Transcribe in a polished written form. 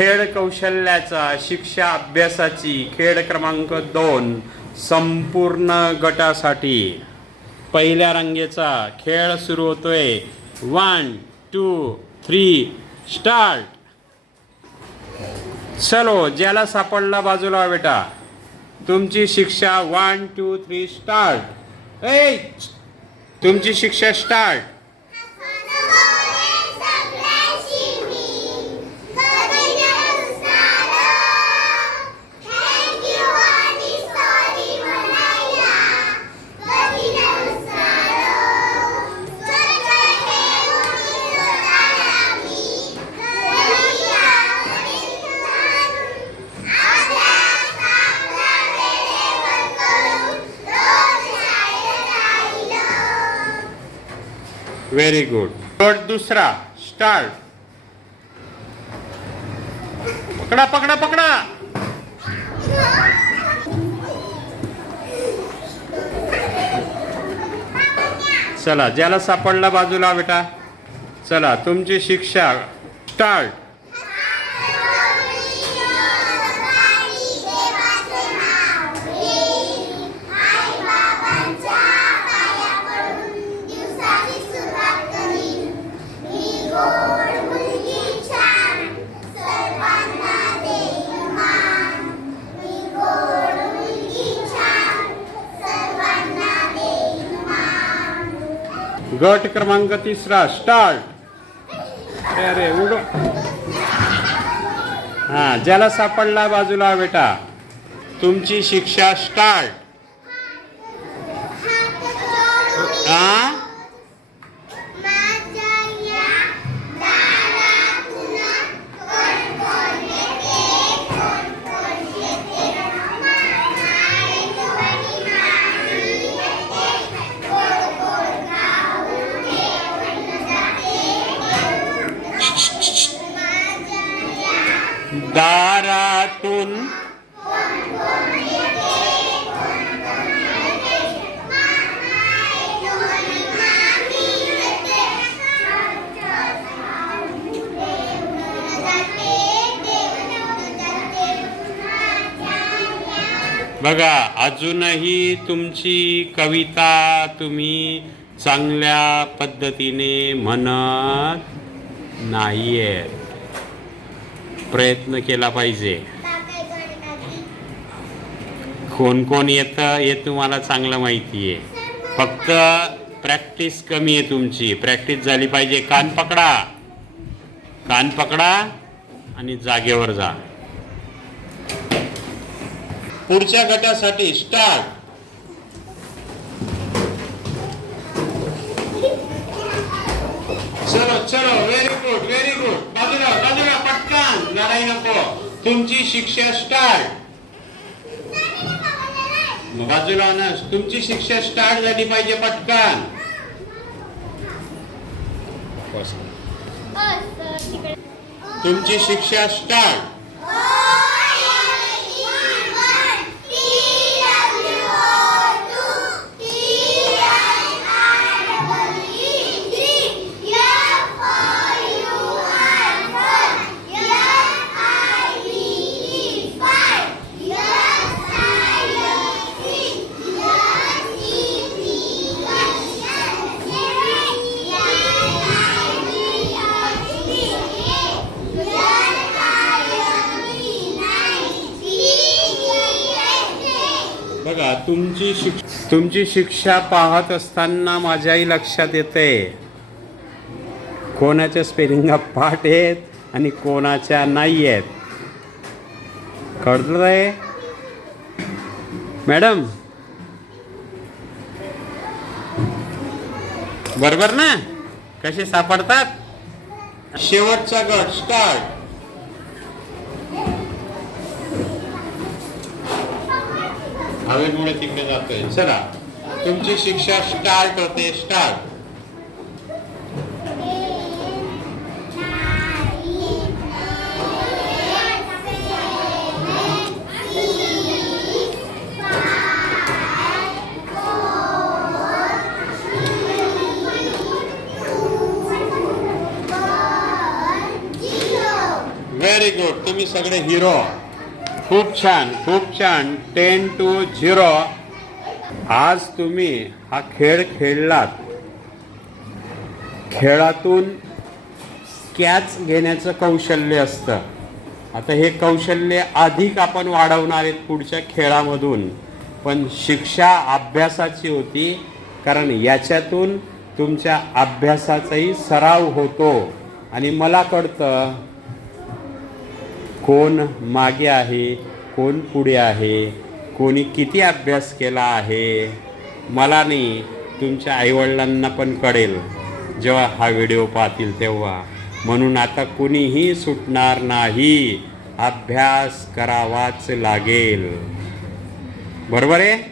खेळ कौशल्याचा शिक्षा अभ्यासाची खेळ क्रमांक 2 संपूर्ण गटासाठी पहिल्या रांगेचा खेळ सुरू होतोय. 1 2 3 स्टार्ट. चलो, ज्याला सापडला बाजूला बेटा. तुमची शिक्षा 1 2 3 स्टार्ट. तुमची शिक्षा स्टार्ट. Very good. गट दुसरा स्टार्ट. पकडा पकडा पकडा. चला, ज्याला सापडला बाजूला बेटा. चला, तुमची शिक्षा स्टार्ट. गट क्रमांक तिसरा स्टार्ट. अरे उडो. ज्याला सापडला बाजूला बेटा. तुमची शिक्षा स्टार्ट. दारातून बघा, अजूनही तुमची कविता तुम्ही चांगल्या पद्धतीने म्हणत नाहीये. प्रयत्न केला पाहिजे. कोण कोण येतं हे तुम्हाला चांगलं माहिती आहे. फक्त प्रॅक्टिस कमी आहे तुमची. प्रॅक्टिस झाली पाहिजे. कान पकडा, कान पकडा आणि जागेवर जा. पुढच्या गटासाठी स्टार्ट. चलो चलो, व्हेरी गुड व्हेरी गुड. बाजूला बाजूला पटकन, लढाई नको. तुमची शिक्षा स्टार्ट. बाजूला ना, तुमची शिक्षा स्टार्ट झाली पाहिजे. पटकन. तुमची शिक्षा स्टार्ट. बघा, तुमची शिक्षा पाहत असताना माझ्याही लक्षात येते कोणाच्या स्पेलिंग पाठ आहेत आणि कोणाच्या नाही आहेत. कळलं आहे मॅडम? बरोबर ना? कसे सापडतात? शेवटचा गट स्टार्ट. हवेमुळे तिकडे जातोय. चला, तुमची शिक्षा स्टार्ट होते. स्टार्ट. Very व्हेरी गुड, तुम्ही सगळे हिरो. खूप छान, खूप छान. 10-0. आज तुम्ही हा खेळ खेळलात. खेळातून कॅच घेण्याचं कौशल्य असतं. आता हे कौशल्य अधिक आपण वाढवणार आहेत पुढच्या खेळामधून. पण शिक्षा अभ्यासाची होती, कारण याच्यातून तुमच्या अभ्यासाचाही सराव होतो आणि मला कळतं कोण मागे आहे, कोण पुढे आहे, कोणी किती अभ्यास केला आहे. मला नाही, तुमच्या आईवडिलांना पण कळेल जेव्हा हा व्हिडिओ पाहतील तेव्हा. म्हणून आता कुणीही सुटणार नाही, अभ्यास करावाच लागेल. बरोबर आहे.